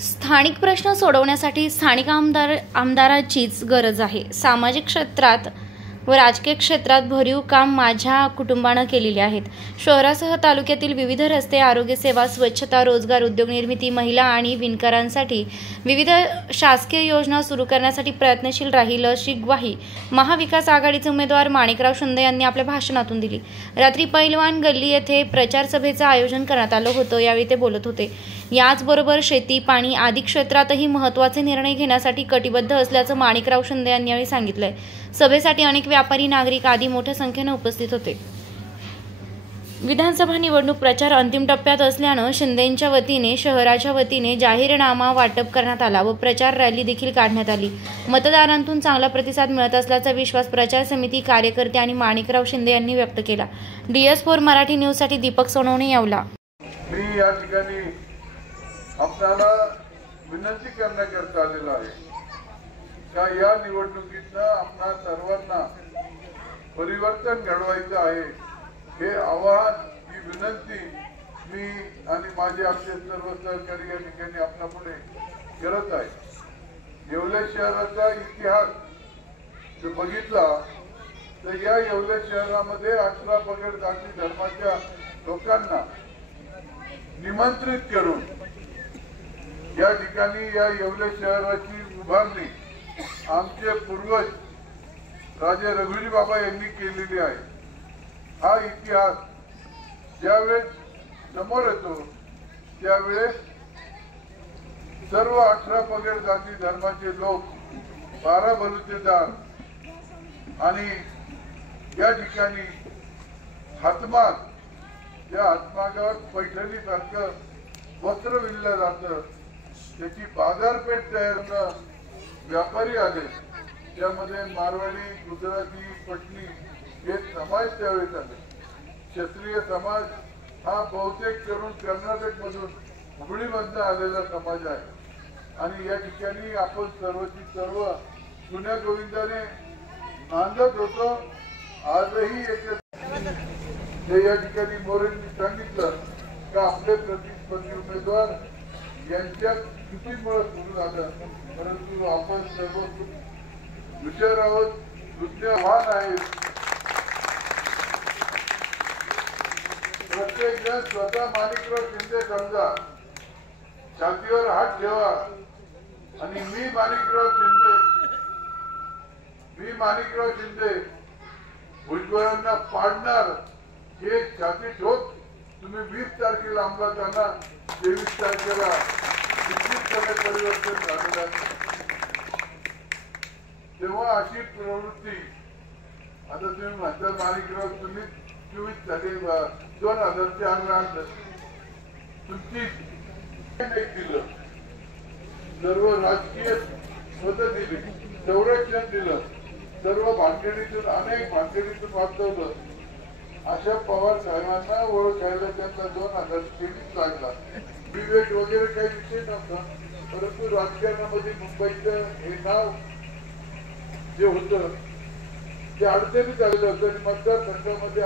स्थानिक प्रश्न सोडवण्यासाठी स्थानिक आमदाराचीच गरज आहे। सामाजिक क्षेत्रात व राजकीय क्षेत्रात भरीव काम माझ्या कुटुंबाने केलेले आहेत। शहरासह तालुक्यातील विविध रस्ते, आरोग्य सेवा, स्वच्छता, रोजगार, उद्योग निर्मिती, महिला आणि विणकरांसाठी विविध शासकीय योजना सुरू करण्यासाठी प्रयत्नशील राहील, अशी ग्वाही महाविकास आघाडीचे उमेदवार माणिकराव शिंदे यांनी आपल्या भाषणातून दिली। रात्री पैलवान गल्ली येथे प्रचार सभेचे आयोजन करण्यात आलं होतं। यावेळी ते बोलत होते। याचबरोबर शेती, पाणी आदी क्षेत्रातही महत्त्वाचे निर्णय घेण्यासाठी कटिबद्ध असल्याचं माणिकराव शिंदे यांनी यावेळी सांगितलंय। सभेसाठी अनेक व्यापारी, नागरिक आदी मोठ्या संख्येने उपस्थित होते। विधानसभा निवडणूक प्रचार अंतिम टप्प्यात असल्यानं शिंदेंच्या वतीने शहराच्या वतीने जाहीरनामा वाटप करण्यात आला व प्रचार रॅली देखील काढण्यात आली। मतदारांतून चांगला प्रतिसाद मिळत असल्याचा विश्वास प्रचार समिती, कार्यकर्ते आणि माणिकराव शिंदे यांनी व्यक्त केला। DS4 मराठी न्यूजसाठी दीपक सोनवणे येवला। मी या ठिकाणी आपल्याला विनंती करण्याकरता आलेलो आहे का या निवडणुकीतनं आपल्या सर्वांना परिवर्तन घडवायचं आहे। हे आवाहन, ही विनंती मी आणि माझे आमचे सर्व सहकारी या ठिकाणी आपल्यापुढे करत आहे। येवले शहराचा इतिहास जर बघितला तर या येवले शहरामध्ये 18 पगड जाती धर्माच्या लोकांना निमंत्रित करून या ठिकाणी या येवले शहराची उभारणी आमचे पूर्वज राजे रघुजी बाबा यांनी केलेली आहे। हा इतिहास ज्यावेळेस समोर येतो त्यावेळेस सर्व 18 पगड जाती धर्माचे लोक, 12 बलुतेदार आणि या ठिकाणी हातमाग, या हातमागावर पैठणी सारखं वस्त्र विणलं जातं, त्याची बाजारपेठ तयार होणं, व्यापारी आले, त्यामध्ये मारवाडी, गुजराती, पटनी हे समाज त्यावेळेस आले। क्षत्रिय समाज हा बहुतेक करून कर्नाटक मधून, हुबळीमधून आलेला समाज आहे आणि या ठिकाणी आपण सर्वची सर्व जुन्या गोविंदाने नांदत होतो। आजही या ठिकाणी मोरेंनी सांगितलं का आपले प्रतिस्पर्धी उमेदवार यांच्या कृतीमुळे सुरू झालं, परंतु आपण सर्व हुशार आहोत, विद्यावान आहेत। प्रत्येक जण स्वतः माणिकराव शिंदे समजा, छातीवर हात ठेवा आणि मी माणिकराव शिंदे भुजबळांना पाडणार हे छाती ठोक तुम्ही 20 तारखेला अंमलात आणा। 23 तारखेला निश्चितपणे परिवर्तन झालेलं आहे। तेव्हा अशी प्रवृत्ती आता तुम्ही म्हणता माणिकराव तुम्ही 24 तारीख 2004 तुमची दिलं, सर्व राजकीय मत दिली, संरक्षण दिलं, सर्व भानगडीतून अनेक भानगडीतून वाचवलं। अशा पवार साहेबांना ओळखायला त्यांना 2023 लागला। विवेक वगैरे काही विषय नव्हता, परंतु राजकारणामध्ये मुंबईचं हे नाव जे होतं ते अडचणीत आलेलं होतं आणि मतदारसंघामध्ये